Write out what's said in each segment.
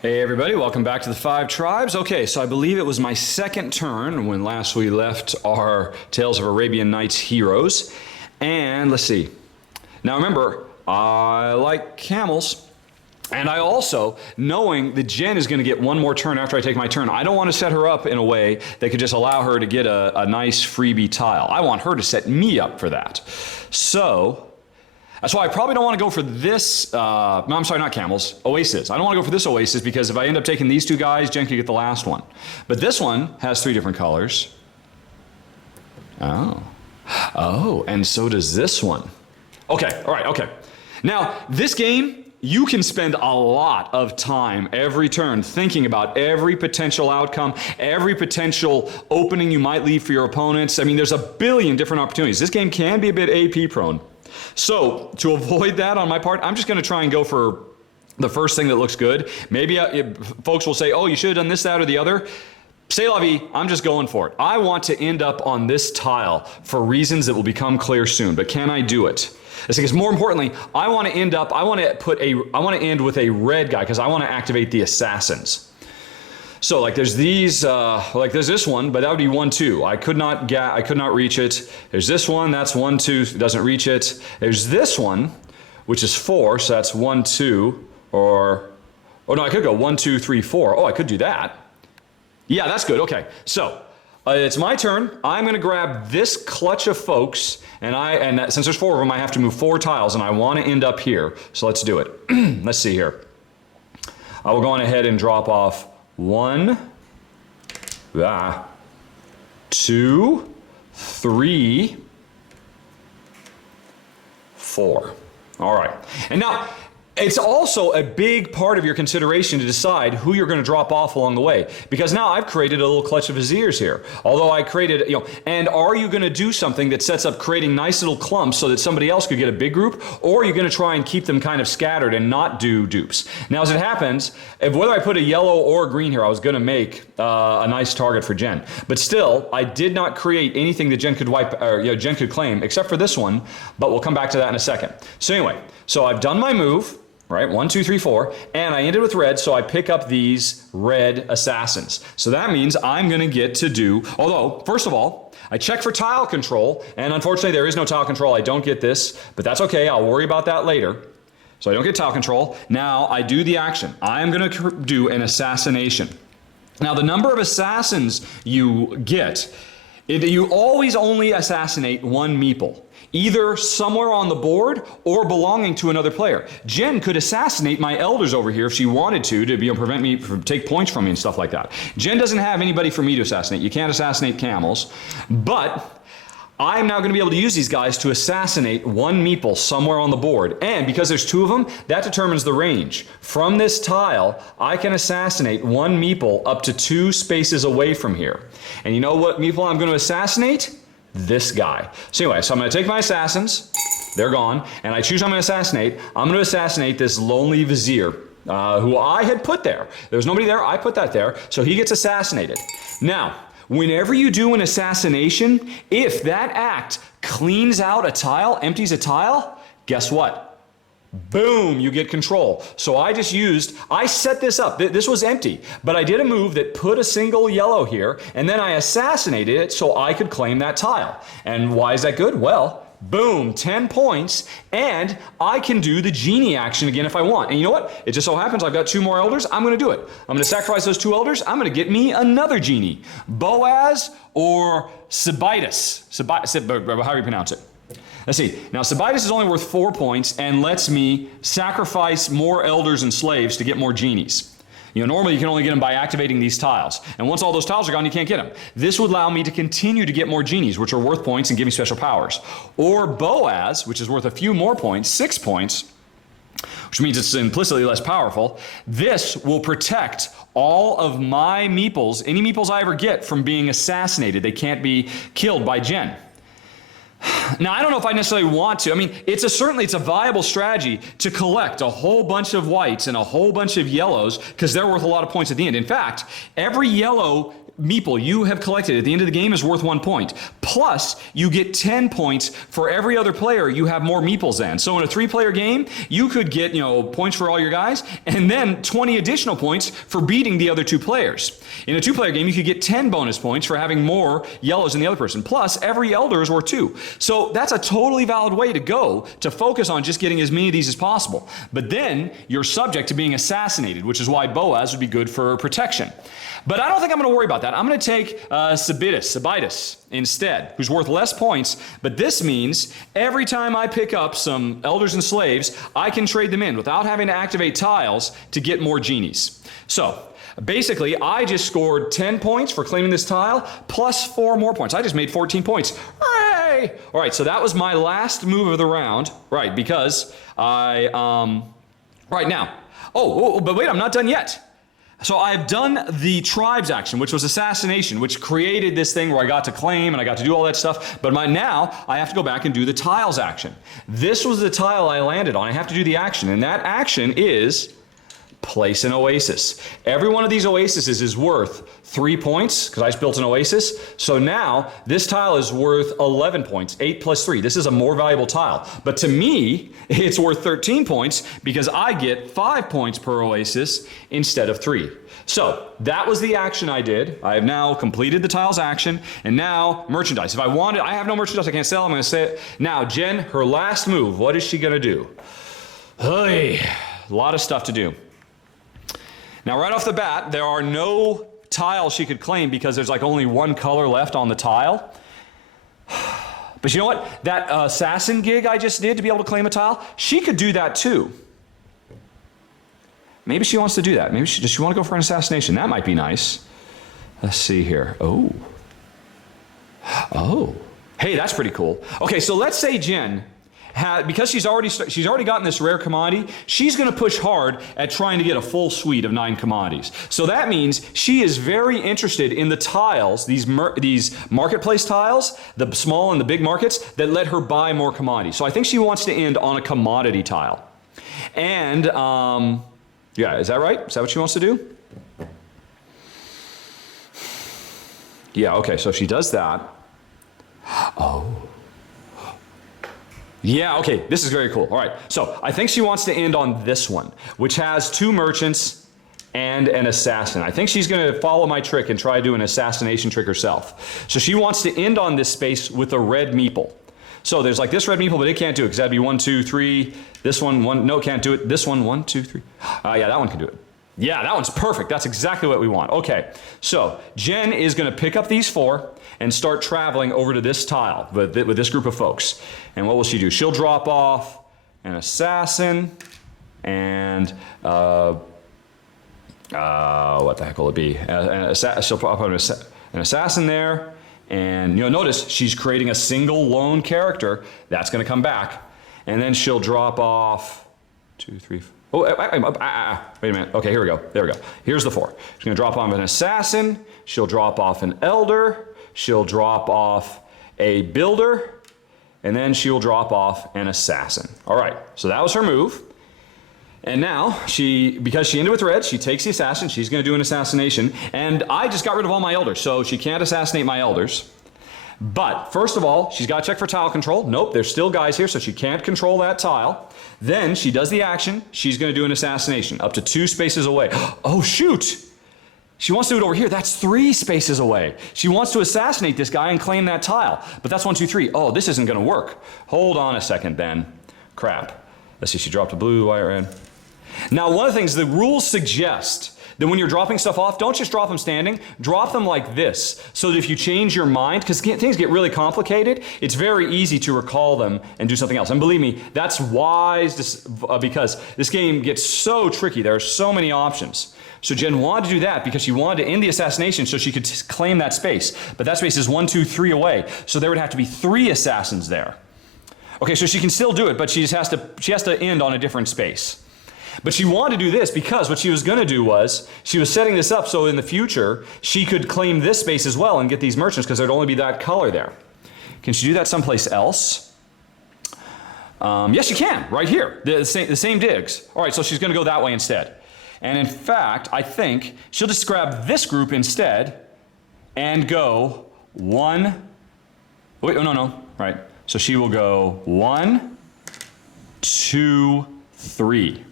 Hey everybody, welcome back to the Five Tribes. Okay, so I believe it was my second turn when last we left our Tales of Arabian Nights heroes. And let's see. Now remember, I like camels. And I also, knowing that Djinn is going to get one more turn after I take my turn, I don't want to set her up in a way that could just allow her to get a nice freebie tile. I want her to set me up for that. So that's why I probably don't want to go for this, no, I'm sorry, not camels, oasis. I don't want to go for this oasis because if I end up taking these two guys, Djinn could get the last one. But this one has 3 different colors. Oh, and so does this one. Okay, all right, okay. Now, this game, you can spend a lot of time every turn thinking about every potential outcome, every potential opening you might leave for your opponents. I mean, there's a billion different opportunities. This game can be a bit AP prone. So to avoid that on my part, I'm just going to try and go for the first thing that looks good. Maybe folks will say, oh, you should have done this, that, or the other. C'est la vie, I'm just going for it. I want to end up on this tile for reasons that will become clear soon, but can I do it? Because more importantly, I want to end with a red guy because I want to activate the assassins. So like there's these, like there's this one, but that would be 1-2. I could not reach it. There's this one, that's 1-2, it doesn't reach it. There's this one, which is 4, so that's 1-2, or, oh no, I could go 1-2, 3, 4. Oh, I could do that. Yeah, that's good, okay. So, it's my turn. I'm gonna grab this clutch of folks, and since there's 4 of them, I have to move 4 tiles, and I wanna end up here. So let's do it. Let's see here. I will go on ahead and drop off 1, 2, 3, 4. All right. And now, it's also a big part of your consideration to decide who you're going to drop off along the way. Because now I've created a little clutch of viziers here. Although I created, and are you going to do something that sets up creating nice little clumps so that somebody else could get a big group? Or are you going to try and keep them kind of scattered and not do dupes? Now as it happens, whether I put a yellow or a green here, I was going to make a nice target for Djinn. But still, I did not create anything that Djinn could Djinn could claim, except for this one, but we'll come back to that in a second. So anyway, so I've done my move. Right, 1, 2, 3, 4, and I ended with red, so I pick up these red assassins. So that means I'm gonna get to do, although, first of all, I check for tile control, and unfortunately there is no tile control, I don't get this, but that's okay, I'll worry about that later. So I don't get tile control. Now I do the action. I am gonna do an assassination. Now the number of assassins you get, you always only assassinate 1 meeple. Either somewhere on the board or belonging to another player. Djinn could assassinate my elders over here if she wanted to prevent me from take points from me and stuff like that. Djinn doesn't have anybody for me to assassinate. You can't assassinate camels, but I'm now going to be able to use these guys to assassinate 1 meeple somewhere on the board. And because there's 2 of them, that determines the range. From this tile, I can assassinate 1 meeple up to 2 spaces away from here. And you know what meeple I'm going to assassinate? This guy. So anyway, so I'm going to take my assassins, they're gone, and I choose who I'm going to assassinate. I'm going to assassinate this lonely vizier who I had put there. There was nobody there, I put that there, so he gets assassinated. Now, whenever you do an assassination, if that act cleans out a tile, empties a tile, guess what? Boom, you get control. So I set this up. This was empty, but I did a move that put a single yellow here, and then I assassinated it so I could claim that tile. And why is that good? Well, boom, 10 points, and I can do the genie action again if I want. And you know what? It just so happens I've got 2 more elders. I'm going to do it. I'm going to sacrifice those 2 elders. I'm going to get me another genie. Boaz or Sabitus. How do you pronounce it? Let's see. Now, Sabitus is only worth 4 points and lets me sacrifice more elders and slaves to get more genies. Normally you can only get them by activating these tiles. And once all those tiles are gone, you can't get them. This would allow me to continue to get more genies, which are worth points and give me special powers. Or Boaz, which is worth a few more points, 6 points, which means it's implicitly less powerful. This will protect all of my meeples, any meeples I ever get, from being assassinated. They can't be killed by Djinn. Now, I don't know if I necessarily want to. I mean, certainly it's a viable strategy to collect a whole bunch of whites and a whole bunch of yellows because they're worth a lot of points at the end. In fact, every yellow meeple you have collected at the end of the game is worth 1 point. Plus, you get 10 points for every other player you have more meeples than. So in a 3-player game, you could get, points for all your guys, and then 20 additional points for beating the other 2 players. In a 2-player game, you could get 10 bonus points for having more yellows than the other person. Plus, every elder is worth 2. So that's a totally valid way to go to focus on just getting as many of these as possible. But then you're subject to being assassinated, which is why Boaz would be good for protection. But I don't think I'm going to worry about that. I'm going to take Sabitus instead, who's worth less points. But this means every time I pick up some elders and slaves, I can trade them in without having to activate tiles to get more genies. So basically, I just scored 10 points for claiming this tile, plus 4 more points. I just made 14 points. Hooray! All right, so that was my last move of the round, right, because right now. But wait, I'm not done yet. So I've done the tribes action, which was assassination, which created this thing where I got to claim and I got to do all that stuff. But now I have to go back and do the tiles action. This was the tile I landed on. I have to do the action, and that action is place an oasis. Every one of these oases is worth 3 points because I just built an oasis. So now this tile is worth 11 points, 8 plus 3. This is a more valuable tile. But to me, it's worth 13 points because I get 5 points per oasis instead of 3. So that was the action I did. I have now completed the tiles action, and now merchandise. If I wanted, I have no merchandise I can't sell. I'm going to say it. Now, Jen, her last move, what is she going to do? Hey, a lot of stuff to do. Now, right off the bat, there are no tiles she could claim because there's like only one color left on the tile. But you know what? That assassin gig I just did to be able to claim a tile, she could do that too. Maybe she wants to do that. Maybe does she want to go for an assassination? That might be nice. Let's see here. Oh. Hey, that's pretty cool. Okay, so let's say Jen, because she's already gotten this rare commodity, she's going to push hard at trying to get a full suite of 9 commodities. So that means she is very interested in the tiles, these marketplace tiles, the small and the big markets, that let her buy more commodities. So I think she wants to end on a commodity tile. And, yeah, is that right? Is that what she wants to do? Yeah, okay, so she does that. Oh. Yeah, okay, this is very cool. All right, so I think she wants to end on this one, which has 2 merchants and an assassin. I think she's going to follow my trick and try to do an assassination trick herself. So she wants to end on this space with a red meeple. So there's like this red meeple, but it can't do it because that'd be 1, 2, 3. This one, no, can't do it. This one, 1, 2, 3. Yeah, that one can do it. Yeah, that one's perfect. That's exactly what we want. Okay, so Jen is going to pick up these 4 and start traveling over to this tile with this group of folks. And what will she do? She'll drop off an assassin and what the heck will it be? She'll pop an assassin there. And notice she's creating a single lone character. That's going to come back. And then she'll drop off 2, 3, 4. Oh, wait a minute. Okay, here we go. There we go. Here's the 4. She's going to drop off an assassin. She'll drop off an elder. She'll drop off a builder. And then she'll drop off an assassin. All right, so that was her move. And now, because she ended with red, she takes the assassin. She's going to do an assassination. And I just got rid of all my elders, so she can't assassinate my elders. But first of all, she's got to check for tile control. Nope, there's still guys here, so she can't control that tile. Then she does the action. She's going to do an assassination up to 2 spaces away. Oh, shoot. She wants to do it over here. That's 3 spaces away. She wants to assassinate this guy and claim that tile. But that's 1, 2, 3. Oh, this isn't going to work. Hold on a second then. Crap. Let's see, she dropped a blue, white, red. Now, one of the things the rules suggest that when you're dropping stuff off, don't just drop them standing, drop them like this, so that if you change your mind, because things get really complicated, it's very easy to recall them and do something else. And believe me, that's wise because this game gets so tricky. There are so many options. So Jen wanted to do that because she wanted to end the assassination so she could claim that space. But that space is 1, 2, 3 away, so there would have to be 3 assassins there. Okay, so she can still do it, but she has to end on a different space. But she wanted to do this because what she was going to do was, she was setting this up so in the future, she could claim this space as well and get these merchants because there'd only be that color there. Can she do that someplace else? Yes, she can, right here, the same digs. All right, so she's going to go that way instead. And in fact, I think she'll just grab this group instead and go 1, wait, oh, no, right. So she will go 1, 2, 3.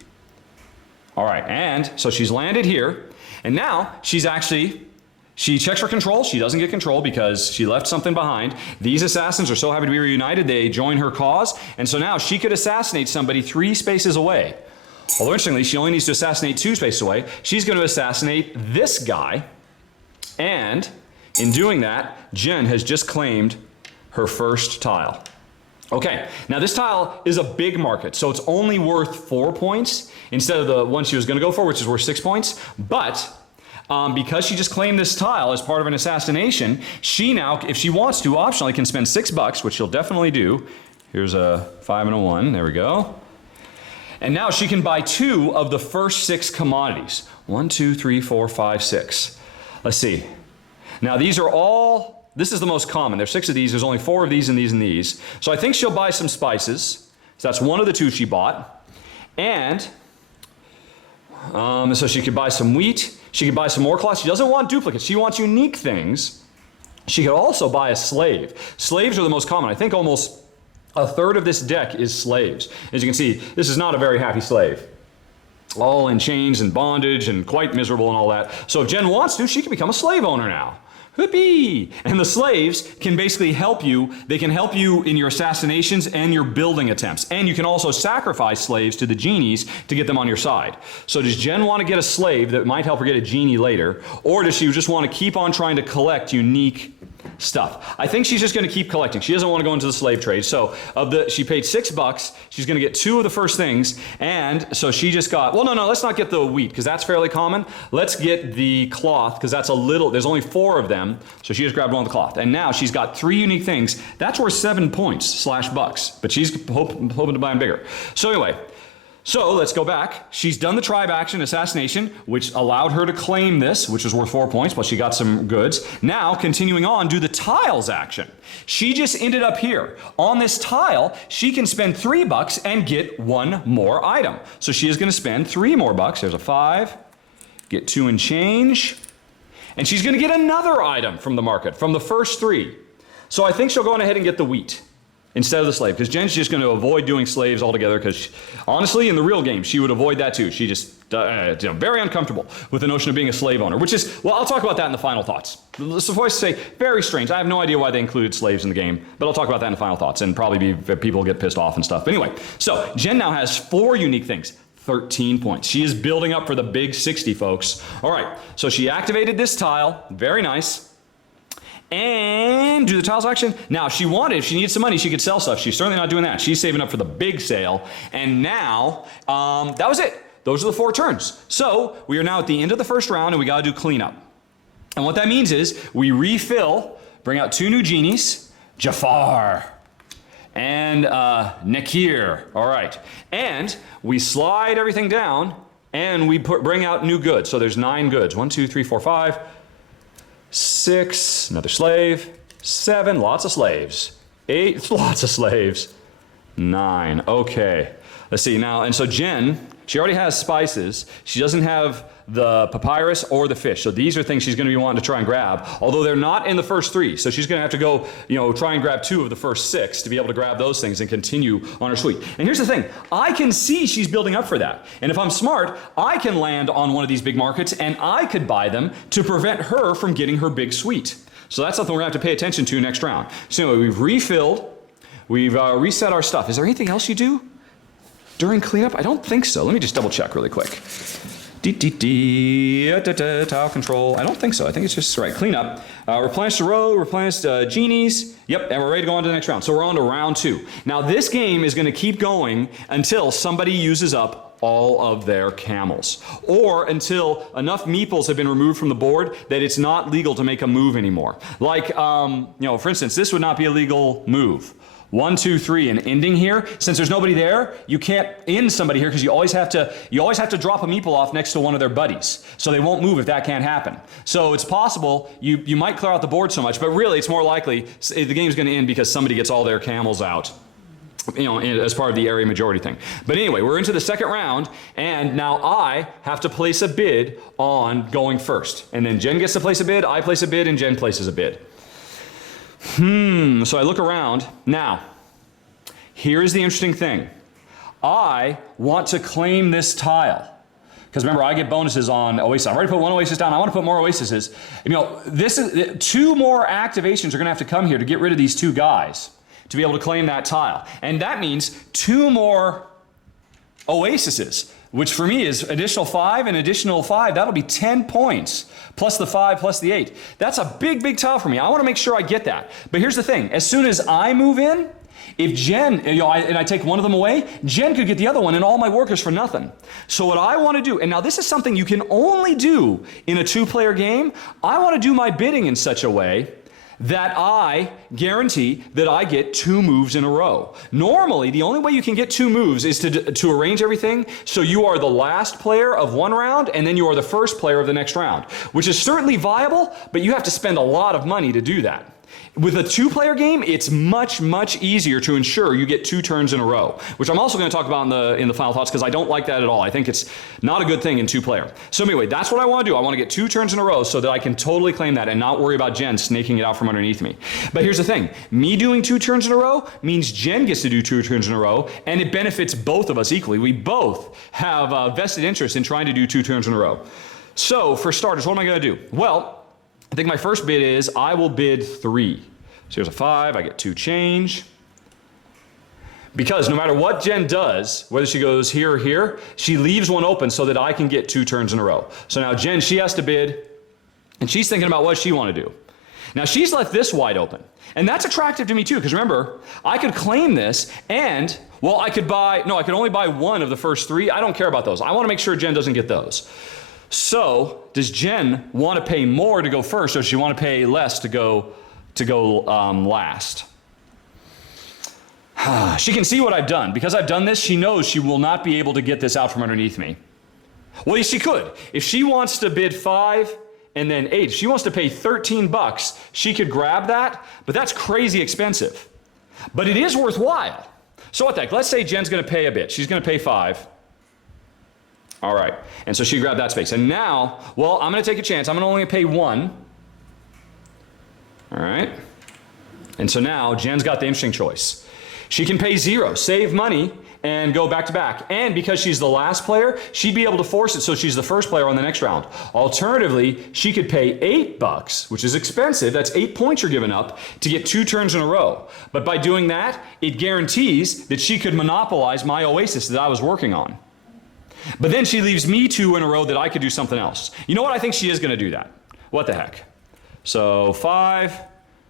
All right, and so she's landed here, and now she checks her control. She doesn't get control because she left something behind. These assassins are so happy to be reunited, they join her cause, and so now she could assassinate somebody 3 spaces away. Although interestingly, she only needs to assassinate 2 spaces away. She's going to assassinate this guy, and in doing that, Djinn has just claimed her first tile. Okay, now this tile is a big market, so it's only worth 4 points instead of the one she was going to go for, which is worth 6 points. But because she just claimed this tile as part of an assassination, she now, if she wants to, optionally can spend $6, which she'll definitely do. Here's a 5 and a 1. There we go. And now she can buy 2 of the first 6 commodities. 1, 2, 3, 4, 5, 6. Let's see. Now these are all. This is the most common. There's 6 of these. There's only 4 of these and these and these. So I think she'll buy some spices. So that's one of the 2 she bought. And so she could buy some wheat. She could buy some more cloth. She doesn't want duplicates. She wants unique things. She could also buy a slave. Slaves are the most common. I think almost a third of this deck is slaves. As you can see, this is not a very happy slave. All in chains and bondage and quite miserable and all that. So if Djinn wants to, she can become a slave owner now. Whoopee! And the slaves can basically help you. They can help you in your assassinations and your building attempts. And you can also sacrifice slaves to the genies to get them on your side. So does Djinn want to get a slave that might help her get a genie later? Or does she just want to keep on trying to collect unique stuff? I think she's just going to keep collecting. She doesn't want to go into the slave trade. So she paid $6. She's going to get 2 of the first things. And so she just got, well, no, let's not get the wheat because that's fairly common. Let's get the cloth because that's a little, there's only 4 of them. So she just grabbed one of the cloth. And now she's got 3 unique things. That's worth 7 points / bucks. But she's hoping to buy them bigger. So anyway, so let's go back. She's done the tribe action assassination, which allowed her to claim this, which was worth 4 points, plus she got some goods. Now, continuing on, do the tiles action. She just ended up here. On this tile, she can spend $3 and get 1 more item. So she is going to spend 3 more bucks. There's a 5. Get 2 and change. And she's going to get another item from the market, from the first 3. So I think she'll go on ahead and get the wheat instead of the slave, because Djinn's just going to avoid doing slaves altogether, because honestly, in the real game, she would avoid that too. She just, very uncomfortable with the notion of being a slave owner, which is, well, I'll talk about that in the final thoughts. Suffice to say, very strange. I have no idea why they included slaves in the game, but I'll talk about that in the final thoughts, and probably people get pissed off and stuff. But anyway, so Djinn now has 4 unique things. 13 points. She is building up for the big 60, folks. All right, so she activated this tile. Very nice. And do the tiles action. Now, if she needed some money, she could sell stuff. She's certainly not doing that. She's saving up for the big sale. And now, that was it. Those are the 4 turns. So we are now at the end of the first round, and we got to do cleanup. And what that means is we refill, bring out 2 new genies, Jafar and Nakir. All right. And we slide everything down, and we bring out new goods. So there's 9 goods. 1, 2, 3, 4, 5, 6, another slave, 7, lots of slaves, 8, lots of slaves, 9. Okay. Let's see now. And so Djinn, she already has spices. She doesn't have the papyrus or the fish. So these are things she's going to be wanting to try and grab, although they're not in the first 3. So she's going to have to go, try and grab 2 of the first 6 to be able to grab those things and continue on her suite. And here's the thing. I can see she's building up for that. And if I'm smart, I can land on one of these big markets and I could buy them to prevent her from getting her big suite. So that's something we're going to have to pay attention to next round. So anyway, we've refilled. We've reset our stuff. Is there anything else you do during cleanup? I don't think so. Let me just double check really quick. Tile control. I don't think so. I think it's just right. Cleanup. Replenish the road. Replenish genies. Yep, and we're ready to go on to the next round. So we're on to round 2. Now this game is going to keep going until somebody uses up all of their camels, or until enough meeples have been removed from the board that it's not legal to make a move anymore. Like, for instance, this would not be a legal move. 1, 2, 3, and ending here. Since there's nobody there, you can't end somebody here because you always have to drop a meeple off next to one of their buddies. So they won't move if that can't happen. So it's possible you might clear out the board so much, but really it's more likely the game's going to end because somebody gets all their camels out. as part of the area majority thing. But anyway, we're into the second round, and now I have to place a bid on going first. And then Jen gets to place a bid, I place a bid, and Jen places a bid. So I look around. Now, here's the interesting thing. I want to claim this tile. Because remember, I get bonuses on Oasis. I've already put one Oasis down. I want to put more Oasises. This is 2 more activations are going to have to come here to get rid of these 2 guys to be able to claim that tile. And that means 2 more Oasises, which for me is additional 5 and additional 5. That'll be 10 points, plus the 5, plus the 8. That's a big, big tile for me. I want to make sure I get that. But here's the thing. As soon as I move in, if Jen, and I take one of them away, Jen could get the other one and all my workers for nothing. So what I want to do, and now this is something you can only do in a 2-player game, I want to do my bidding in such a way that I guarantee that I get 2 moves in a row. Normally, the only way you can get 2 moves is to arrange everything so you are the last player of one round and then you are the first player of the next round, which is certainly viable, but you have to spend a lot of money to do that. With a 2-player game, it's much, much easier to ensure you get 2 turns in a row, which I'm also going to talk about in the final thoughts because I don't like that at all. I think it's not a good thing in 2-player. So anyway, that's what I want to do. I want to get 2 turns in a row so that I can totally claim that and not worry about Jen snaking it out from underneath me. But here's the thing. Me doing 2 turns in a row means Jen gets to do 2 turns in a row, and it benefits both of us equally. We both have a vested interest in trying to do 2 turns in a row. So for starters, what am I going to do? Well, I think my first bid is I will bid 3. So here's a 5, I get 2 change. Because no matter what Jen does, whether she goes here or here, she leaves one open so that I can get 2 turns in a row. So now Jen, she has to bid, and she's thinking about what she want to do. Now she's left this wide open. And that's attractive to me too, because remember, I could claim this and, well, I could only buy 1 of the first 3. I don't care about those. I want to make sure Jen doesn't get those. So, does Jen want to pay more to go first, or does she want to pay less to go last? She can see what I've done. Because I've done this, she knows she will not be able to get this out from underneath me. Well, she could. If she wants to bid 5 and then 8, if she wants to pay $13, she could grab that, but that's crazy expensive. But it is worthwhile. So what the heck? Let's say Jen's going to pay a bit. She's going to pay 5. All right, and so she grabbed that space. And now, well, I'm going to take a chance. I'm going to only pay 1. All right. And so now Jen's got the interesting choice. She can pay 0, save money, and go back to back. And because she's the last player, she'd be able to force it so she's the first player on the next round. Alternatively, she could pay $8, which is expensive. That's 8 points you're giving up to get 2 turns in a row. But by doing that, it guarantees that she could monopolize my Oasis that I was working on. But then she leaves me 2 in a row that I could do something else. You know what? I think she is going to do that. What the heck? So 5,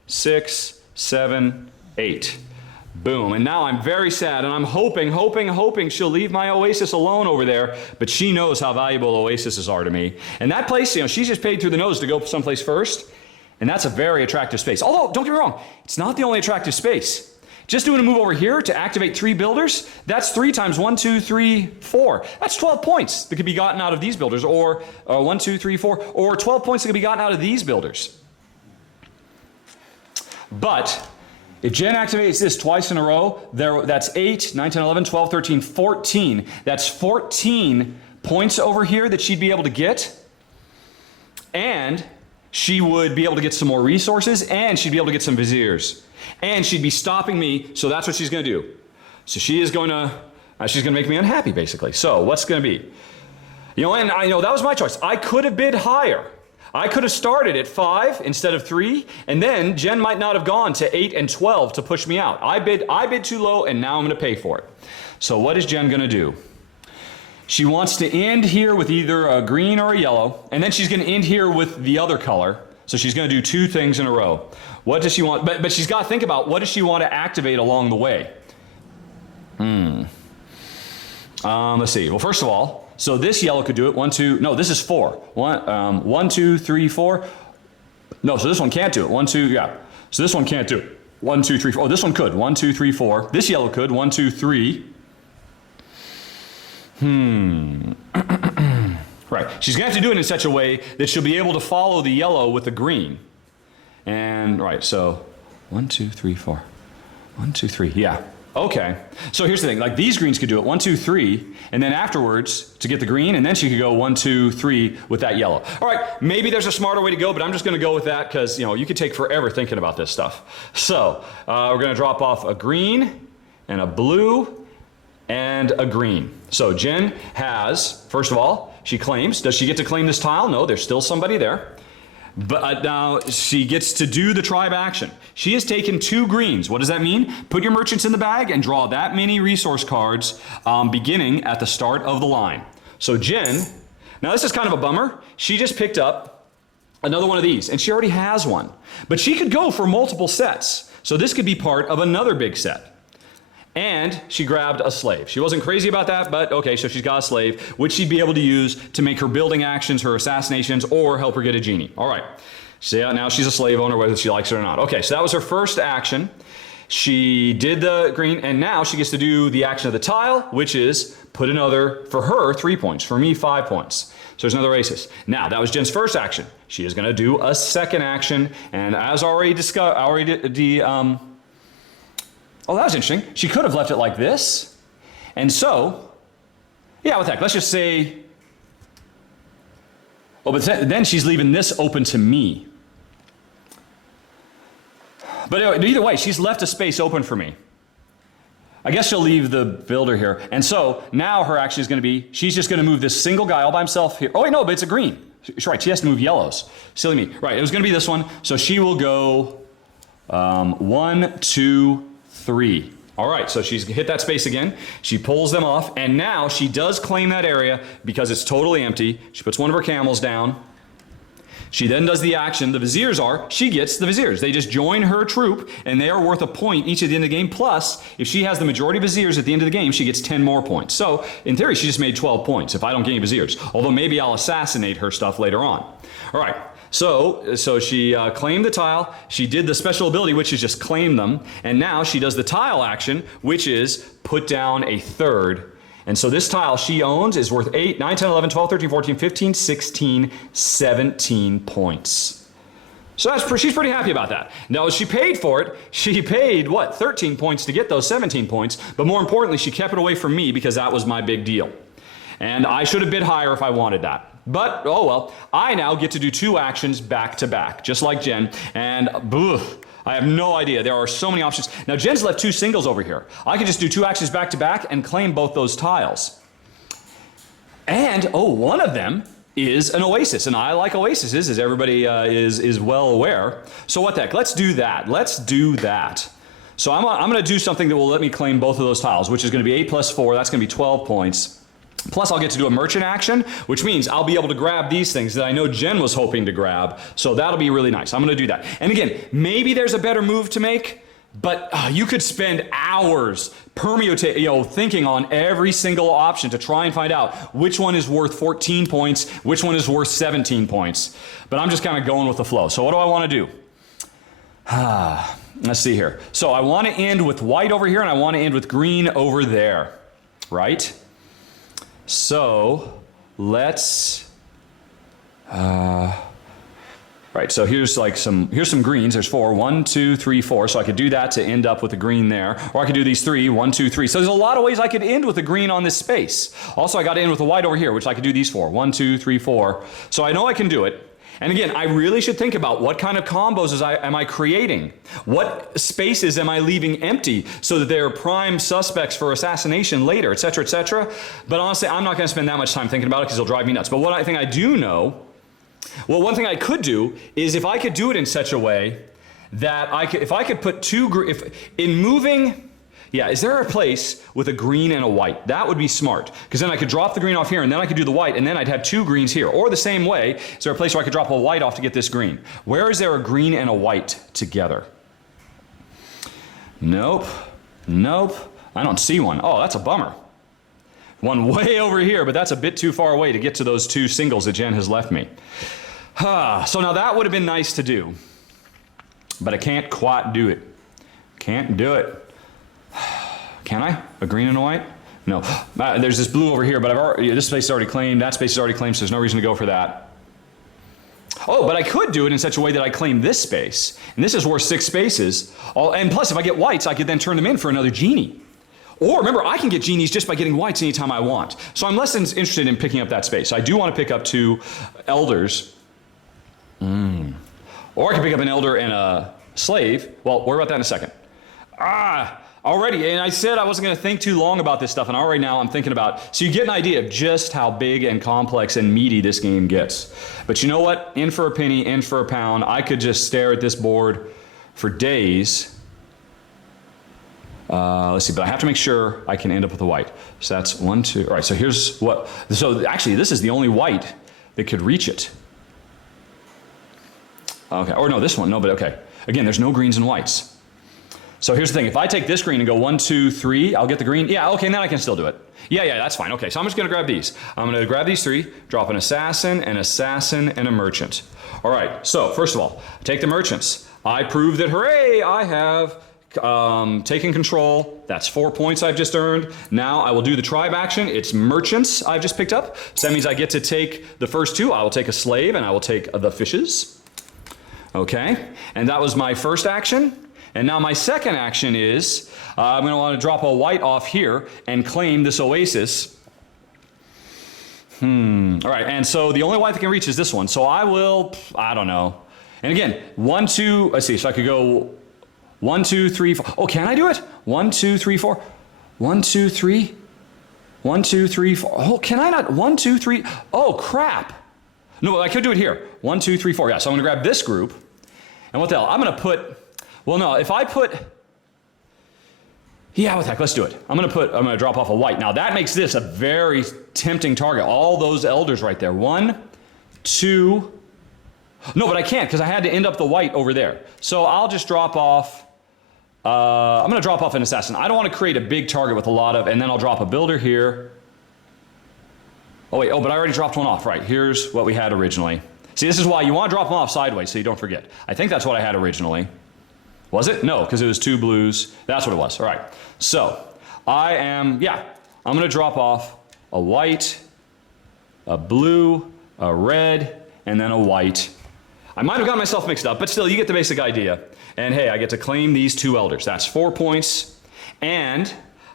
6, 7, 8. Boom. And now I'm very sad, and I'm hoping she'll leave my Oasis alone over there, but she knows how valuable Oases are to me. And that place, she's just paid through the nose to go someplace first, and that's a very attractive space. Although, don't get me wrong, it's not the only attractive space. Just doing a move over here to activate 3 builders, that's 3 times 1, 2, 3, 4. That's 12 points that could be gotten out of these builders, or 1, 2, 3, 4, or 12 points that could be gotten out of these builders. But if Jen activates this twice in a row, that's 8, 9, 10, 11, 12, 13, 14. That's 14 points over here that she'd be able to get. And she would be able to get some more resources, and she'd be able to get some viziers. And she'd be stopping me, so that's what she's going to do. So she's going to make me unhappy, basically. So what's going to be? And I know that was my choice. I could have bid higher. I could have started at 5 instead of 3, and then Jen might not have gone to 8 and 12 to push me out. I bid too low, and now I'm going to pay for it. So what is Jen going to do? She wants to end here with either a green or a yellow, and then she's going to end here with the other color. So she's going to do 2 things in a row. What does she want? But she's got to think about what does she want to activate along the way. Let's see. Well, first of all, so this yellow could do it. 1, 2. No, this is 4. 1, 2, 3, 4. No, so this one can't do it. 1, 2. Yeah. So this one can't do it. 1, 2, 3, 4. Oh, this one could. 1, 2, 3, 4. This yellow could. 1, 2, 3. Right. She's going to have to do it in such a way that she'll be able to follow the yellow with the green. And, right, so 1, 2, 3, 4. 1, 2, 3. Yeah. Okay, so here's the thing, like these greens could do it, 1, 2, 3, and then afterwards to get the green, and then she could go 1, 2, 3 with that yellow. All right, maybe there's a smarter way to go, but I'm just gonna go with that because, you know, you could take forever thinking about this stuff. So we're gonna drop off a green and a blue and a green. So Jen has, first of all, she claims, does she get to claim this tile? No, there's still somebody there. But now she gets to do the tribe action. She has taken 2 greens. What does that mean? Put your merchants in the bag and draw that many resource cards beginning at the start of the line. So Jen, now this is kind of a bummer. She just picked up another one of these, and she already has one. But she could go for multiple sets. So this could be part of another big set. And she grabbed a slave. She wasn't crazy about that, but okay, so she's got a slave, which she'd be able to use to make her building actions, her assassinations, or help her get a genie. All right, so yeah, now she's a slave owner, whether she likes it or not. Okay, so that was her first action. She did the green, and now she gets to do the action of the tile, which is put another, for her, 3 points, for me, 5 points. So there's another aces. Now, that was Jen's first action. She is gonna do a second action, and as already discussed, oh, that was interesting. She could have left it like this. And so, yeah, what the heck, let's just say, oh, but then she's leaving this open to me. But anyway, either way, she's left a space open for me. I guess she'll leave the builder here. And so now her action is gonna be, she's just gonna move this single guy all by himself here. Oh wait, no, but it's a green. She's right, she has to move yellows. Silly me. Right, it was gonna be this one. So she will go 1, 2, 3. All right, so she's hit that space again. She pulls them off, and now she does claim that area because it's totally empty. She puts one of her camels down. She then does the action. The viziers are, she gets the viziers. They just join her troop, and they are worth a point each at the end of the game. Plus, if she has the majority of viziers at the end of the game, she gets 10 more points. So, in theory, she just made 12 points if I don't get any viziers. Although maybe I'll assassinate her stuff later on. All right. So she claimed the tile, she did the special ability, which is just claim them, and now she does the tile action, which is put down a third. And so this tile she owns is worth 8, 9, 10, 11, 12, 13, 14, 15, 16, 17 points. So she's pretty happy about that. Now, she paid for it. She paid, what, 13 points to get those 17 points, but more importantly, she kept it away from me because that was my big deal. And I should have bid higher if I wanted that. But, oh well, I now get to do 2 actions back to back, just like Jen, and I have no idea. There are so many options. Now, Jen's left 2 singles over here. I could just do 2 actions back to back and claim both those tiles. And, oh, one of them is an oasis, and I like oases, as everybody is well aware. So what the heck, let's do that. Let's do that. So I'm gonna do something that will let me claim both of those tiles, which is gonna be 8 plus 4, that's gonna be 12 points. Plus, I'll get to do a merchant action, which means I'll be able to grab these things that I know Jen was hoping to grab. So that'll be really nice. I'm going to do that. And again, maybe there's a better move to make, but you could spend hours thinking on every single option to try and find out which one is worth 14 points, which one is worth 17 points. But I'm just kind of going with the flow. So what do I want to do? Let's see here. So I want to end with white over here, and I want to end with green over there, right? So let's, right, so here's some greens. There's 4, 1, 2, 3, 4. So I could do that to end up with a green there. Or I could do these 3, 1, 2, 3. So there's a lot of ways I could end with a green on this space. Also, I got to end with a white over here, which I could do these 4, 1, 2, 3, 4. So I know I can do it. And again, I really should think about what kind of combos am I creating? What spaces am I leaving empty so that they're prime suspects for assassination later, et cetera, et cetera. But honestly, I'm not going to spend that much time thinking about it because it'll drive me nuts. But what I think I do know, well, one thing I could do is if I could do it in such a way that if I could put 2, in moving, yeah, is there a place with a green and a white? That would be smart, because then I could drop the green off here, and then I could do the white, and then I'd have 2 greens here. Or the same way, is there a place where I could drop a white off to get this green? Where is there a green and a white together? Nope. Nope. I don't see one. Oh, that's a bummer. One way over here, but that's a bit too far away to get to those 2 singles that Jen has left me. So now that would have been nice to do, but I can't quite do it. Can't do it. Can I? A green and a white? No. There's this blue over here, but this space is already claimed, that space is already claimed, so there's no reason to go for that. Oh, but I could do it in such a way that I claim this space, and this is worth 6 spaces. And plus, if I get whites, I could then turn them in for another genie. Or remember, I can get genies just by getting whites anytime I want. So I'm less interested in picking up that space. I do want to pick up 2 elders. Or I can pick up an elder and a slave. Well, worry about that in a second. Already, and I said I wasn't going to think too long about this stuff, and already now I'm thinking about, so you get an idea of just how big and complex and meaty this game gets. But you know what? In for a penny, in for a pound. I could just stare at this board for days. Let's see, but I have to make sure I can end up with a white. So that's 1, 2. All right, so here's what. So actually, this is the only white that could reach it. Okay, or no, this one, no, but okay. Again, there's no greens and whites. So here's the thing, if I take this green and go 1, 2, 3, I'll get the green. Yeah, okay, then I can still do it. Yeah, that's fine. Okay, so I'm just gonna grab these. I'm gonna grab these 3, drop an assassin, and a merchant. All right, so first of all, take the merchants. I prove that, hooray, I have taken control. That's 4 points I've just earned. Now I will do the tribe action. It's merchants I've just picked up. So that means I get to take the first 2. I will take a slave and I will take the fishes. Okay, and that was my first action. And now my second action is, I'm going to want to drop a white off here and claim this oasis. All right, and so the only white that can reach is this one. So I will, I don't know. And again, 1, 2, let's see, so I could go 1, 2, 3, 4. Oh, can I do it? 1, 2, 3, 4. 1, 2, 3. 1, 2, 3, 4. Oh, can I not? 1, 2, 3. Oh, crap. No, I could do it here. 1, 2, 3, 4. Yeah, so I'm going to grab this group. And what the hell? I'm going to put, well, no, if I put, yeah, what the heck? Let's do it. I'm going to drop off a white. Now, that makes this a very tempting target. All those elders right there. 1, 2. No, but I can't because I had to end up the white over there. So I'll just drop off, I'm going to drop off an assassin. I don't want to create a big target with a lot of, and then I'll drop a builder here. Oh, wait, but I already dropped one off. Right, here's what we had originally. See, this is why you want to drop them off sideways so you don't forget. I think that's what I had originally. Was it? No, because it was 2 blues. That's what it was. All right. So I'm going to drop off a white, a blue, a red, and then a white. I might have got myself mixed up, but still, you get the basic idea. And hey, I get to claim these 2 elders. That's 4 points. And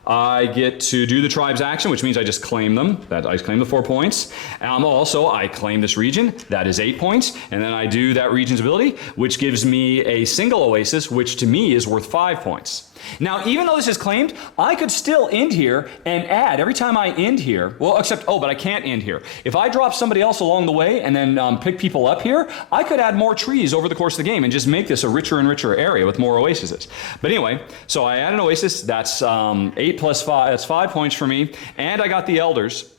I get to do the tribe's action, which means I just claim them. I claim the 4 points. Also, I claim this region. That is 8 points. And then I do that region's ability, which gives me a single oasis, which to me is worth 5 points. Now, even though this is claimed, I could still end here and add every time I end here. Well, except, but I can't end here. If I drop somebody else along the way and then pick people up here, I could add more trees over the course of the game and just make this a richer and richer area with more oases. But anyway, so I add an oasis. That's 8 plus 5. That's 5 points for me. And I got the elders.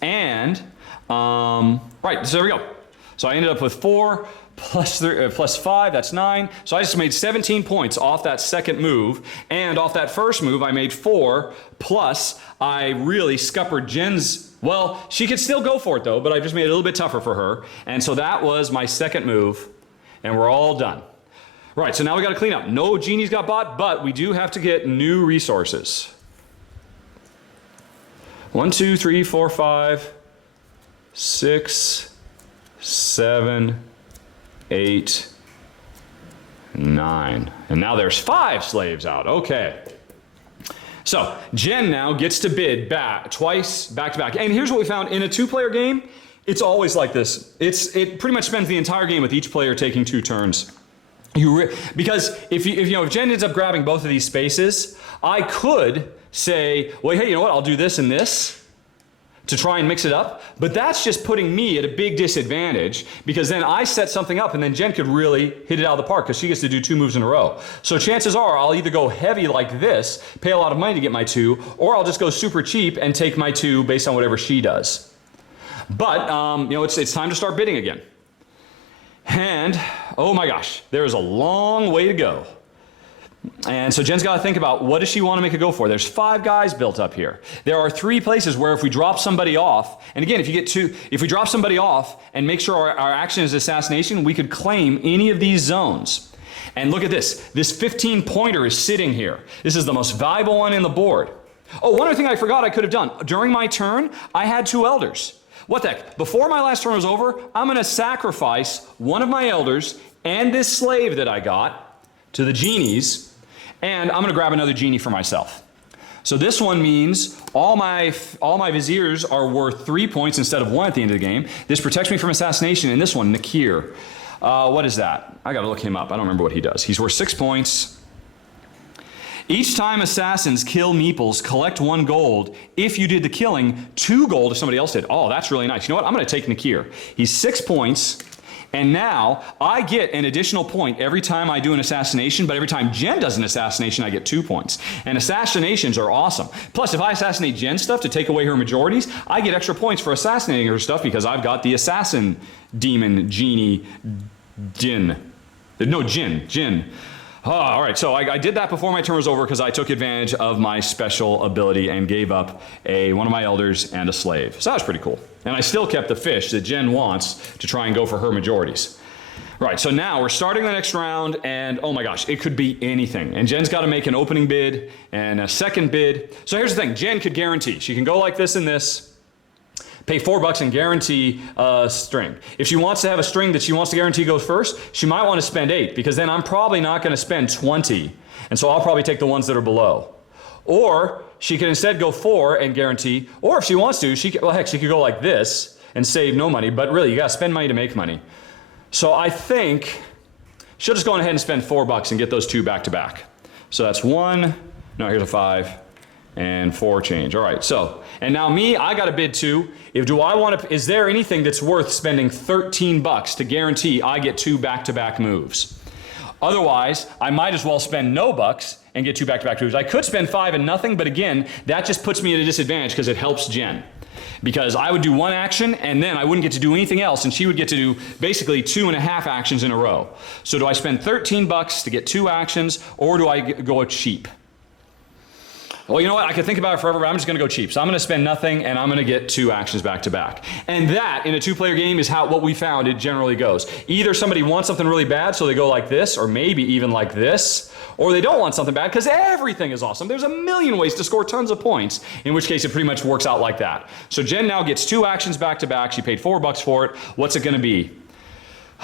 And, right, so there we go. So I ended up with 4 plus 5, that's 9. So I just made 17 points off that second move. And off that first move, I made 4, plus I really scuppered Djinn's. Well, she could still go for it though, but I just made it a little bit tougher for her. And so that was my second move, and we're all done. Right, so now we got to clean up. No genies got bought, but we do have to get new resources. 1, 2, 3, 4, 5, 6, 7, 8, 9. And now there's 5 slaves out. Okay. So Djinn now gets to bid twice back to back. And here's what we found in a 2-player game. It's always like this. It pretty much spends the entire game with each player taking 2 turns. Because if Djinn ends up grabbing both of these spaces, I could say, well, hey, you know what? I'll do this and this to try and mix it up, but that's just putting me at a big disadvantage because then I set something up and then Djinn could really hit it out of the park because she gets to do 2 moves in a row. So chances are I'll either go heavy like this, pay a lot of money to get my 2, or I'll just go super cheap and take my 2 based on whatever she does. But, it's time to start bidding again. And, oh my gosh, there is a long way to go. And so Djinn's got to think about what does she want to make a go for. There's 5 guys built up here. There are 3 places where if we drop somebody off, and again, if we drop somebody off and make sure our action is assassination, we could claim any of these zones. And look at this. This 15 pointer is sitting here. This is the most valuable one in the board. Oh, one other thing I forgot I could have done. During my turn, I had 2 elders. What the heck? Before my last turn was over, I'm going to sacrifice one of my elders and this slave that I got to the genies. And I'm going to grab another genie for myself. So this one means all my viziers are worth 3 points instead of 1 at the end of the game. This protects me from assassination, and this one, Nakir. What is that? I gotta look him up. I don't remember what he does. He's worth 6 points. Each time assassins kill meeples, collect 1 gold. If you did the killing, 2 gold if somebody else did. Oh, that's really nice. You know what? I'm gonna take Nakir. He's 6 points. And now I get an additional point every time I do an assassination, but every time Djinn does an assassination, I get 2 points. And assassinations are awesome. Plus, if I assassinate Djinn stuff to take away her majorities, I get extra points for assassinating her stuff because I've got the assassin demon, genie, Djinn. No, Djinn. Oh, all right, so I did that before my turn was over because I took advantage of my special ability and gave up one of my elders and a slave. So that was pretty cool. And I still kept the fish that Djinn wants to try and go for her majorities. Right, so now we're starting the next round, and oh my gosh, it could be anything. And Djinn's got to make an opening bid and a second bid. So here's the thing, Djinn could guarantee. She can go like this and this, pay $4 and guarantee a string. If she wants to have a string that she wants to guarantee goes first, she might want to spend 8 because then I'm probably not going to spend 20. And so I'll probably take the ones that are below. Or she can instead go 4 and guarantee, or if she wants to, she could go like this and save no money, but really you got to spend money to make money. So I think she'll just go ahead and spend $4 and get those 2 back to back. So that's 1, no, here's a 5. And 4 change. All right, so, and now me, I got to bid 2. Is there anything that's worth spending $13 to guarantee I get 2 back-to-back moves? Otherwise, I might as well spend no bucks and get 2 back-to-back moves. I could spend 5 and nothing, but again, that just puts me at a disadvantage because it helps Djinn. Because I would do 1 action and then I wouldn't get to do anything else, and she would get to do basically 2.5 actions in a row. So do I spend $13 to get 2 actions, or do I go cheap? Well, you know what? I could think about it forever, but I'm just going to go cheap. So I'm going to spend nothing, and I'm going to get 2 actions back to back. And that, in a 2-player game, is what we found it generally goes. Either somebody wants something really bad, so they go like this, or maybe even like this, or they don't want something bad because everything is awesome. There's a million ways to score tons of points, in which case it pretty much works out like that. So Djinn now gets 2 actions back to back. She paid $4 for it. What's it going to be?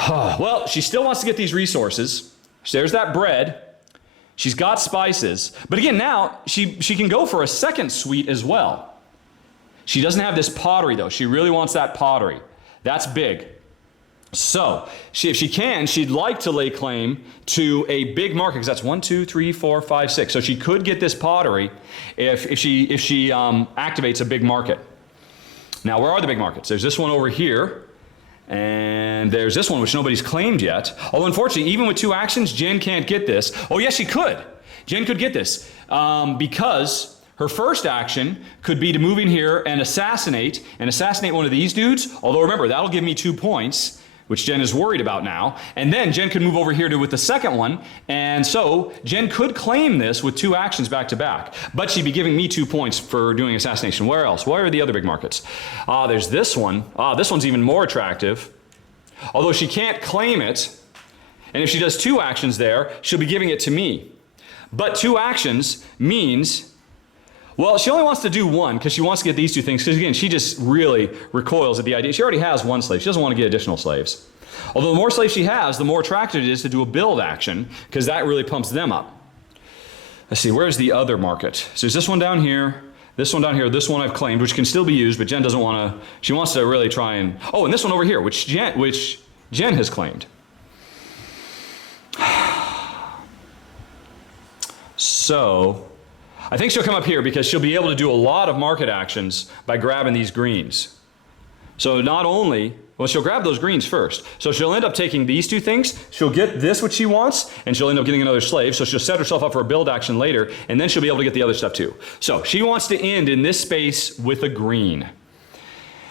Well, she still wants to get these resources. There's that bread. She's got spices, but again, now she can go for a second suite as well. She doesn't have this pottery though. She really wants that pottery. That's big. So if she can, she'd like to lay claim to a big market because that's 1, 2, 3, 4, 5, 6. So she could get this pottery if she activates a big market. Now, where are the big markets? There's this one over here. And there's this one, which nobody's claimed yet. Although, unfortunately, even with 2 actions, Djinn can't get this. Oh, yes, she could. Djinn could get this because her first action could be to move in here and assassinate one of these dudes. Although, remember, that'll give me 2 points, which Djinn is worried about now. And then Djinn could move over here with the second one. And so Djinn could claim this with 2 actions back to back. But she'd be giving me 2 points for doing assassination. Where else? Where are the other big markets? There's this one. This one's even more attractive. Although she can't claim it. And if she does 2 actions there, she'll be giving it to me. But 2 actions means, well, she only wants to do 1 because she wants to get these 2 things. Because again, she just really recoils at the idea. She already has 1 slave. She doesn't want to get additional slaves. Although the more slaves she has, the more attractive it is to do a build action because that really pumps them up. Let's see, where's the other market? So there's this one down here, this one down here, this one I've claimed, which can still be used, but Djinn doesn't want to, she wants to really try and, oh, and this one over here, which Djinn has claimed. So I think she'll come up here because she'll be able to do a lot of market actions by grabbing these greens. So not only, well, she'll grab those greens first. So she'll end up taking these 2 things. She'll get this, what she wants, and she'll end up getting another slave. So she'll set herself up for a build action later, and then she'll be able to get the other stuff too. So she wants to end in this space with a green.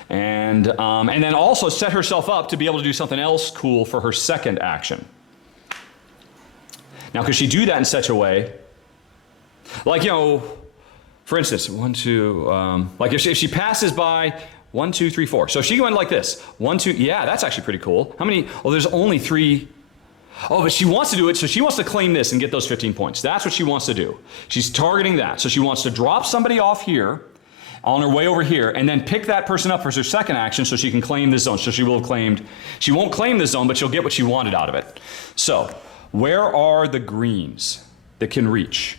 And then also set herself up to be able to do something else cool for her second action. Now, could she do that in such a way, like, you know, for instance, 1, 2, like if she passes by 1, 2, 3, 4. So if she went like this, 1, 2, yeah, that's actually pretty cool. How many? Oh, there's only 3. Oh, but she wants to do it, so she wants to claim this and get those 15 points. That's what she wants to do. She's targeting that. So she wants to drop somebody off here on her way over here and then pick that person up for her second action so she can claim this zone. So she won't claim this zone, but she'll get what she wanted out of it. So where are the greens that can reach?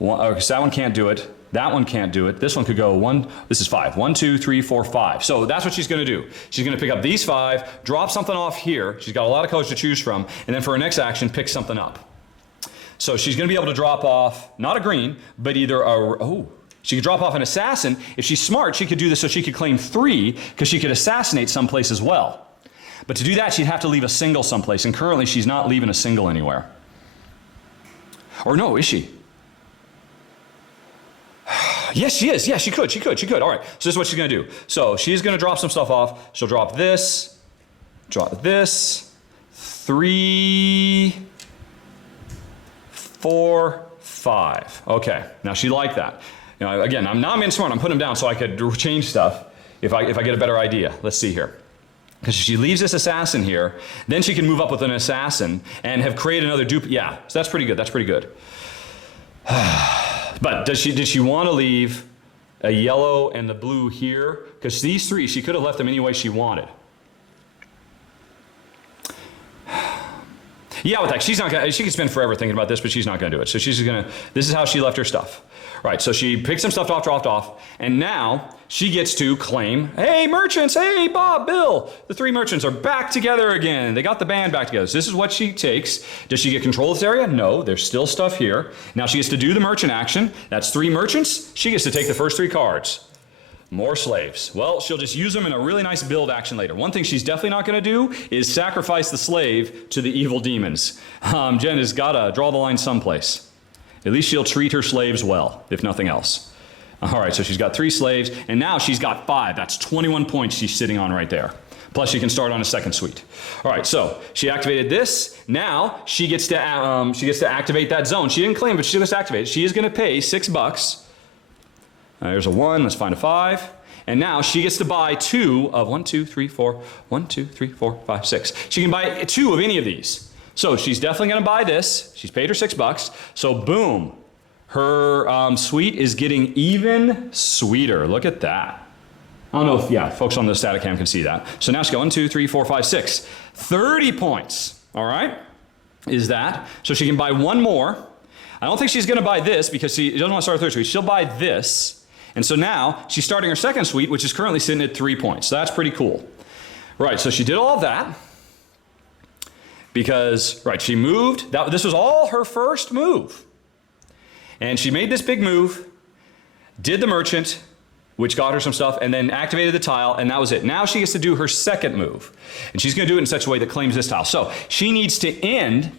So that one can't do it. That one can't do it. This one could go one, this is 5. 1, 2, 3, 4, 5. So that's what she's going to do. She's going to pick up these 5, drop something off here. She's got a lot of colors to choose from. And then for her next action, pick something up. So she's going to be able to drop off, not a green, but either she could drop off an assassin. If she's smart, she could do this so she could claim 3, because she could assassinate someplace as well. But to do that, she'd have to leave a single someplace, and currently she's not leaving a single anywhere. Or no, is she? Yes, she is. Yeah, she could. All right, so this is what she's going to do. So she's going to drop some stuff off. She'll drop this, 3, 4, 5. Okay, now she liked that. Now, again, I'm not being smart. I'm putting them down so I could change stuff if I get a better idea. Let's see here. Because she leaves this assassin here, then she can move up with an assassin and have created another dupe. Yeah, so that's pretty good. That's pretty good. But did she want to leave a yellow and the blue here? Because these 3, she could have left them any way she wanted. Yeah, with that, she's not gonna, she can spend forever thinking about this, but she's not going to do it. So she's going to, this is how she left her stuff. Right, so she picked some stuff off, dropped off, and now she gets to claim, hey, merchants, hey, Bob, Bill, the 3 merchants are back together again. They got the band back together. So this is what she takes. Does she get control of this area? No, there's still stuff here. Now she gets to do the merchant action. That's 3 merchants. She gets to take the first 3 cards. More slaves. Well, she'll just use them in a really nice build action later. One thing she's definitely not going to do is sacrifice the slave to the evil demons. Jen has got to draw the line someplace. At least she'll treat her slaves well, if nothing else. All right, so she's got 3 slaves, and now she's got 5. That's 21 points she's sitting on right there. Plus, she can start on a second suite. All right, so she activated this. Now she gets to activate that zone. She didn't claim, but she just activated it. She is going to pay $6. There's a 1. Let's find a 5. And now she gets to buy 2 of 1, 2, 3, 4. 1, 2, 3, 4, 5, 6. She can buy 2 of any of these. So she's definitely going to buy this. She's paid her $6. So boom, her suite is getting even sweeter. Look at that. I don't know if, folks on the static cam can see that. So now she's got 1, 2, 3, 4, 5, 6. 30 points, all right, is that. So she can buy 1 more. I don't think she's going to buy this because she doesn't want to start a third suite. She'll buy this. And so now she's starting her second suite, which is currently sitting at 3 points. So that's pretty cool. Right, so she did all of that. Because, right, she moved. This was all her first move. And she made this big move, did the merchant, which got her some stuff, and then activated the tile, and that was it. Now she gets to do her second move. And she's going to do it in such a way that claims this tile. So she needs to end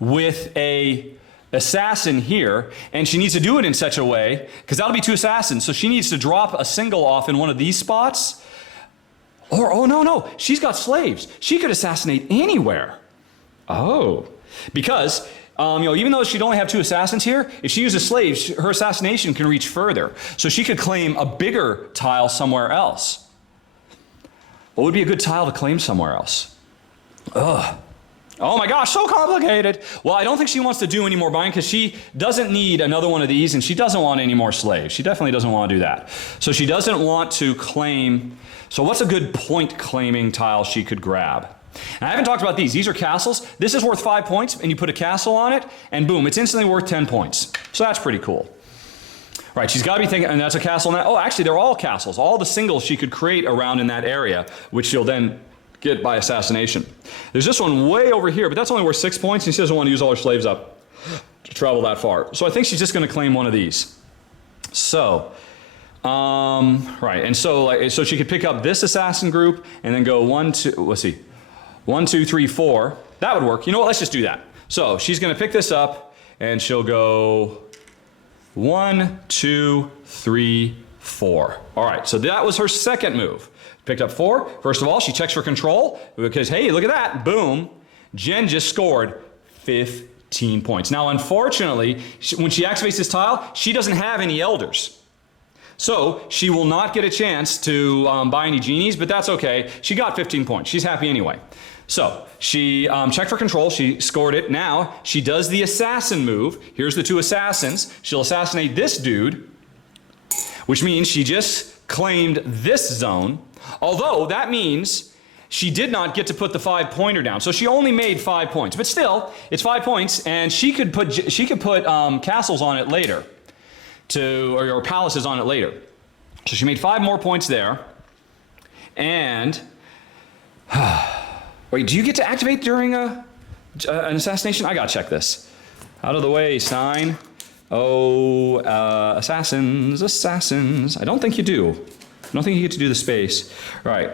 with a assassin here, and she needs to do it in such a way, because that'll be 2 assassins, so she needs to drop a single off in one of these spots. Or, oh, no, she's got slaves. She could assassinate anywhere. Oh, because, even though she'd only have 2 assassins here, if she uses slaves, her assassination can reach further. So she could claim a bigger tile somewhere else. What would be a good tile to claim somewhere else? Ugh. Oh my gosh, so complicated. Well, I don't think she wants to do any more buying because she doesn't need another one of these and she doesn't want any more slaves. She definitely doesn't want to do that. So she doesn't want to claim. So what's a good point claiming tile she could grab? And I haven't talked about these. These are castles. This is worth 5 points, and you put a castle on it, and boom, it's instantly worth 10 points. So that's pretty cool. Right, she's got to be thinking, and that's a castle. Oh, actually, they're all castles. All the singles she could create around in that area, which she'll then get by assassination. There's this one way over here, but that's only worth 6 points, and she doesn't want to use all her slaves up to travel that far. So I think she's just going to claim one of these. So, right, and so she could pick up this assassin group and then go 1, 2, let's see. 1, 2, 3, 4. That would work. You know what? Let's just do that. So she's going to pick this up, and she'll go 1, 2, 3, 4. All right, so that was her second move. Picked up 4. First of all, she checks for control because, hey, look at that. Boom. Jen just scored 15 points. Now, unfortunately, when she activates this tile, she doesn't have any elders. So she will not get a chance to buy any genies, but that's okay. She got 15 points. She's happy anyway. So she checked for control. She scored it. Now she does the assassin move. Here's the 2 assassins. She'll assassinate this dude, which means she just claimed this zone. Although that means she did not get to put the 5-pointer down. So she only made 5 points. But still, it's 5 points, and she could put castles on it later or palaces on it later. So she made 5 more points there. And, wait, do you get to activate during an assassination? I gotta check this. Out of the way, Stein. Oh, assassins. I don't think you do. I don't think you get to do the space. All right.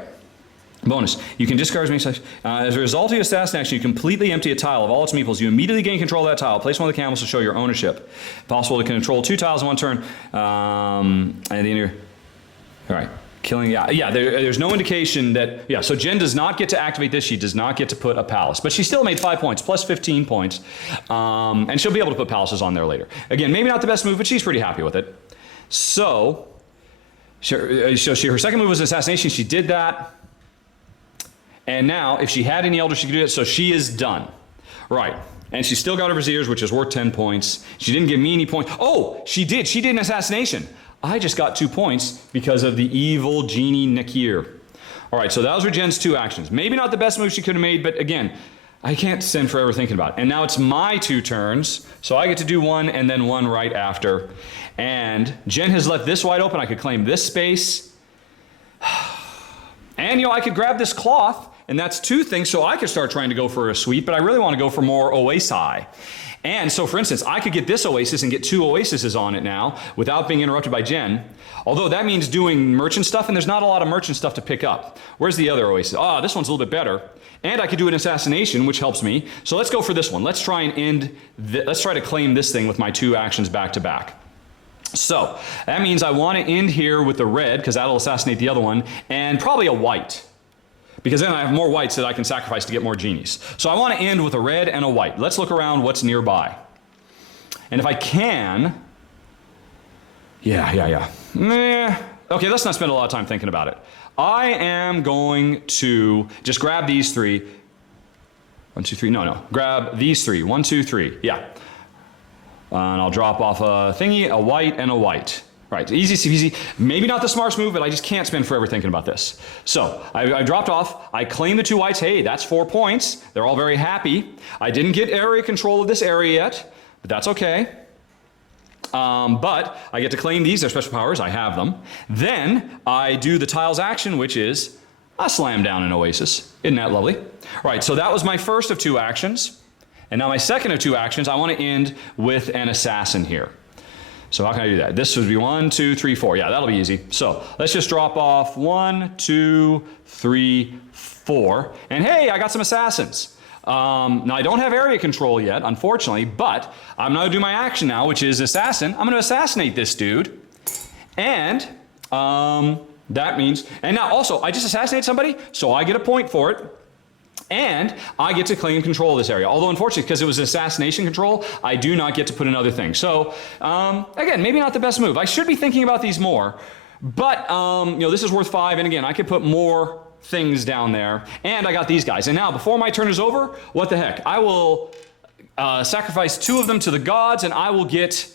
Bonus. You can discard as many such. As a result of your assassin action, you completely empty a tile of all its meeples. You immediately gain control of that tile. Place one of the camels to show your ownership. Possible to control 2 tiles in one turn. And the inner. All right. Killing, there's no indication that, so Djinn does not get to activate this. She does not get to put a palace. But she still made 5 points, plus 15 points. And she'll be able to put palaces on there later. Again, maybe not the best move, but she's pretty happy with it. So her second move was assassination. She did that. And now, if she had any elders, she could do it. So she is done. Right. And she still got her viziers, which is worth 10 points. She didn't give me any points. Oh, she did. She did an assassination. I just got 2 points because of the evil genie Nakir. All right, so those were Djinn's 2 actions. Maybe not the best move she could have made, but again, I can't spend forever thinking about it. And now it's my 2 turns, so I get to do 1 and then 1 right after. And Djinn has left this wide open. I could claim this space. And, I could grab this cloth, and that's 2 things, so I could start trying to go for a sweep, but I really want to go for more oasi. And so, for instance, I could get this oasis and get 2 oases on it now without being interrupted by Djinn. Although that means doing merchant stuff, and there's not a lot of merchant stuff to pick up. Where's the other oasis? This one's a little bit better. And I could do an assassination, which helps me. So let's go for this one. Let's try and let's try to claim this thing with my 2 actions back to back. So that means I want to end here with the red, because that'll assassinate the other one, and probably a white. Because then I have more whites that I can sacrifice to get more genies. So I want to end with a red and a white. Let's look around what's nearby. And if I can... Okay, let's not spend a lot of time thinking about it. I am going to just grab these 3. 1, 2, 3. No. Grab these 3. 1, 2, 3. Yeah. And I'll drop off a thingy, a white, and a white. Right, easy peasy. Maybe not the smartest move, but I just can't spend forever thinking about this. So I dropped off. I claimed the 2 whites. Hey, that's 4 points. They're all very happy. I didn't get area control of this area yet, but that's okay. But I get to claim these. They're special powers. I have them. Then I do the tiles action, which is a slam down an oasis. Isn't that lovely? Right, so that was my first of 2 actions. And now my second of 2 actions, I want to end with an assassin here. So how can I do that? This would be 1, 2, 3, 4. Yeah, that'll be easy. So let's just drop off 1, 2, 3, 4. And hey, I got some assassins. Now I don't have area control yet, unfortunately, but I'm going to do my action now, which is assassin. I'm going to assassinate this dude. And that means, and now also, I just assassinated somebody, so I get a point for it. And I get to claim control of this area. Although, unfortunately, because it was assassination control, I do not get to put another thing. So, again, maybe not the best move. I should be thinking about these more. But, this is worth 5. And again, I could put more things down there. And I got these guys. And now, before my turn is over, what the heck? I will sacrifice 2 of them to the gods, and I'll get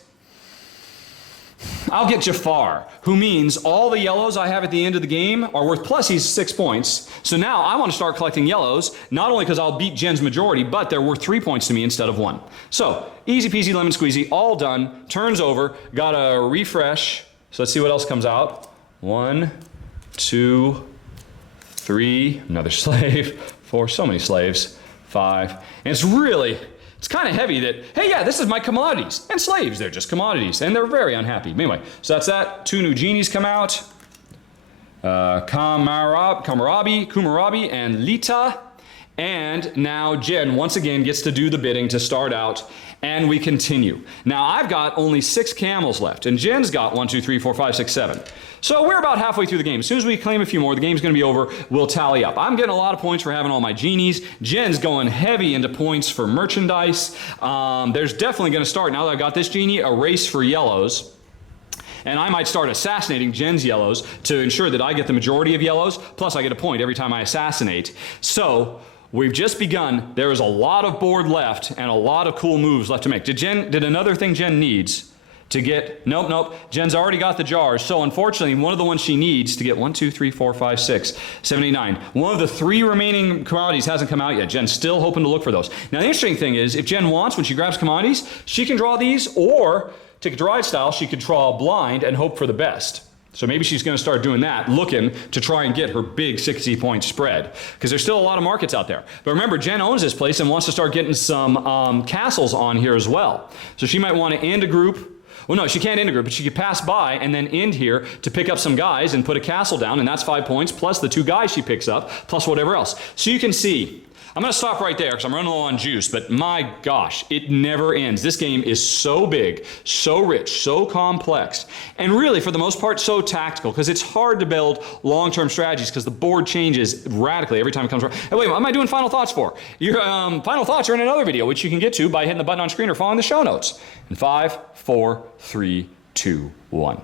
Jafar, who means all the yellows I have at the end of the game are worth, plus he's 6 points. So now I want to start collecting yellows, not only because I'll beat Djinn's majority, but they're worth 3 points to me instead of 1. So easy peasy lemon squeezy, all done, turns over, got a refresh. So let's see what else comes out. 1, 2, 3, another slave, 4, so many slaves, 5. And it's kind of heavy that, hey, yeah, this is my commodities. And slaves, they're just commodities. And they're very unhappy. Anyway, so that's that. 2 new genies come out. Kumarabi, and Lita. And now Djinn once again gets to do the bidding to start out. And we continue. Now, I've got only 6 camels left. And Djinn's got 1, 2, 3, 4, 5, 6, 7. So we're about halfway through the game. As soon as we claim a few more, the game's going to be over. We'll tally up. I'm getting a lot of points for having all my genies. Djinn's going heavy into points for merchandise. There's definitely going to start, now that I've got this genie, a race for yellows. And I might start assassinating Djinn's yellows to ensure that I get the majority of yellows. Plus, I get a point every time I assassinate. So we've just begun. There is a lot of board left and a lot of cool moves left to make. Did another thing Djinn needs to get, nope. Djinn's already got the jars. So unfortunately, one of the ones she needs to get 1, 2, 3, 4, 5, 6, 7, 8, 9. One of the 3 remaining commodities hasn't come out yet. Djinn's still hoping to look for those. Now the interesting thing is, if Djinn wants, when she grabs commodities, she can draw these or Ticket to Ride style, she could draw a blind and hope for the best. So maybe she's going to start doing that, looking to try and get her big 60-point spread, because there's still a lot of markets out there. But remember, Jen owns this place and wants to start getting some castles on here as well. So she might want to end a group. Well, no, she can't end a group, but she could pass by and then end here to pick up some guys and put a castle down, and that's 5 points, plus the 2 guys she picks up, plus whatever else. So you can see, I'm going to stop right there because I'm running low on juice, but my gosh, it never ends. This game is so big, so rich, so complex, and really, for the most part, so tactical, because it's hard to build long-term strategies because the board changes radically every time it comes around. Hey, wait, what am I doing final thoughts for? Your final thoughts are in another video, which you can get to by hitting the button on screen or following the show notes. In 5, 4, 3, 2, 1.